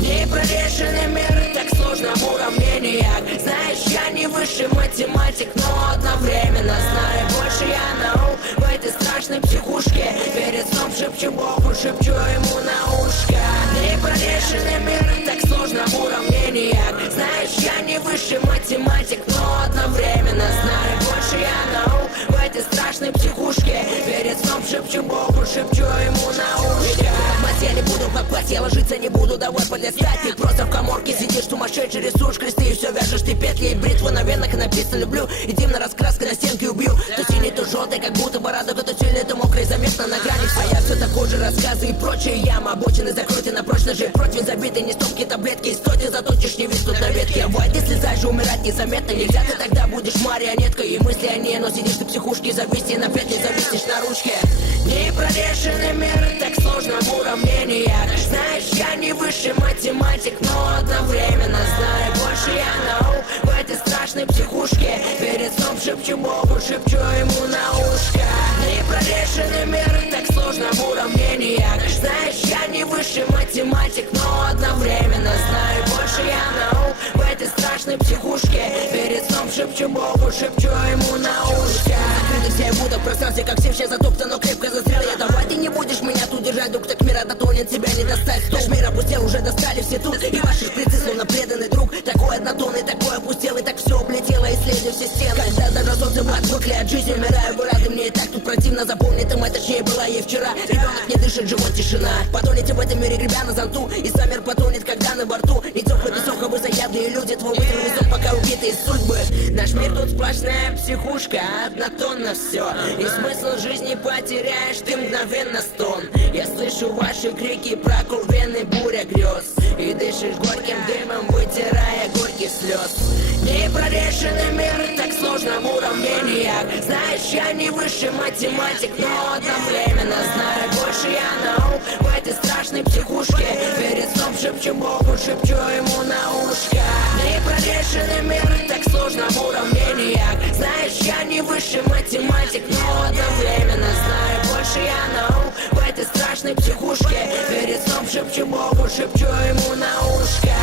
Непрорешенный мир, так сложно в уравнениях. Знаешь, я не высший математик, но одновременно знаю больше я наук в этой страшной психушке. Перед сном шепчу Богу, шепчу ему на ушко. Непрорешенный мир, так сложно в уравнениях. Знаешь, я не высший математик, но одновременно знаю больше я наук в этой страшной психушке. Перед сном шепчу Богу, шепчу ему на ушко. Я не буду попасть, я ложиться не буду, давай подлезать. Ты просто в каморке сидишь, сумасшедший, рисуешь кресты и все вяжешь ты петли и бритвы на венах и написано люблю. Идем на раскраской на стенке убью. То синий, то желтый, как будто бы радуга, то сильный, то мокрый, заметно на грани. А я все такой же, рассказы и прочее. Яма, обочины закройте на прочно же. Против забитой, не стопки, таблетки. И стойте, заточишь, не виснут на ветке. Войди, слезай же, умирать незаметно нельзя. Ты тогда будешь марионеткой и мысли о ней. Но сидишь ты в психушке, зависти на петли, зависишь на ручке. Непрорешенный мир, так сложно в уравнениях. Знаешь, я не высший математик, но одновременно знаю больше я наук в этой страшной психушке. Перед сном шепчу Богу, шепчу ему на ушко. Непрорешенный мир, так сложно в уравнениях. Знаешь, я не высший математик, но одновременно знаю больше я наук в этой страшной психушке. Перед сном шепчу Богу, шепчу ему на ушко. Закрыты все будут в пространстве, как все затоптано, крепко застрял я. Давай ты не будешь меня тут держать, дух так мира дотонет, тебя не достать. Наш мир опустел, уже достали все тут. И ваши шприцы, словно преданный друг. Такой однотонный, такой опустел, и так все облетело, исследуя все стены. Когда даже солнце отвыкли от жизни, умираю, вы рады мне и так тут противно. Запомни ты, точнее была ей вчера. Ребенок не дышит, живот тишина. Потонете в этом мире, гребя на зонту. И сам мир потонет, когда на борту. Не теплый песок, а вы заядлые люди. Твой мысль везет, пока убиты из судьбы. Наш мир тут сплошная психушка, однотонно все. И смысл жизни потеряешь ты мгновенно стон. Я слышу ваши крики про курвены, буря грез. И дышишь горьким дымом, вытирая горьких слез. Непрорешенный мир, так сложно в уравнениях. Знаешь, я не высший математик, но одновременно знаю больше я наук в этой страшной психушке. Перед сном шепчу Богу, шепчу ему на ушко. Непрорешенный мир, так сложно в уравнениях. Знаешь, я не высший математик, но одновременно знаю больше я наук в этой страшной психушке. Перед сном шепчу Богу, шепчу ему на ушко.